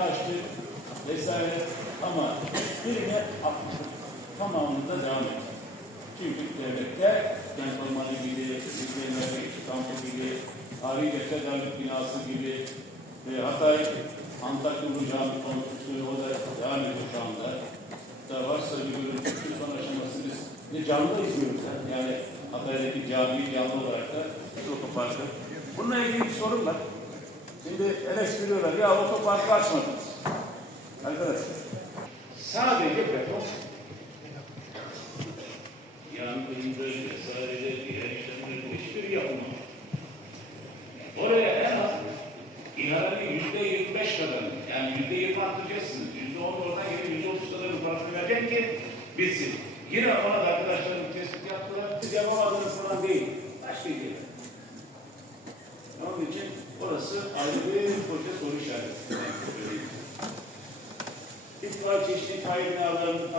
açtık vesaire ama birine atmıştık. Tamamında devam ettik. Çünkü devlette kent ormanı gibi, Hüseyinler'de iki kampı gibi, tarihi Defterdarlık binası gibi, e, Hatay Antakya Ulu Cami konstrüksiyonu o da devam ediyor şu anda. Da varsa bir görüntü son aşaması biz de canlı izliyoruz. Yani Hatay'daki camiyi canlı olarak da otoparkı. Bununla ilgili bir sorun var. Şimdi eleştiriyorlar ya otoparkı açmadınız. Arkadaşlar sadece beton yangında vesaire diğer işlemlerin hiçbiri yapılmamış. Oraya en az ihaleli yüzde yirmi beş kadar, yani yüzde yirmi arttıracaksınız. Yüzde on oradan geri yüzde otuz kadar bir fark verecek ki bitsin. Yine ona da arkadaşlarım tespit yaptılar. Siz yapamadınız falan değil. Onun için orası ayrı bir proje soru işareti. İtfaiye çeşitli itfaiye binalarının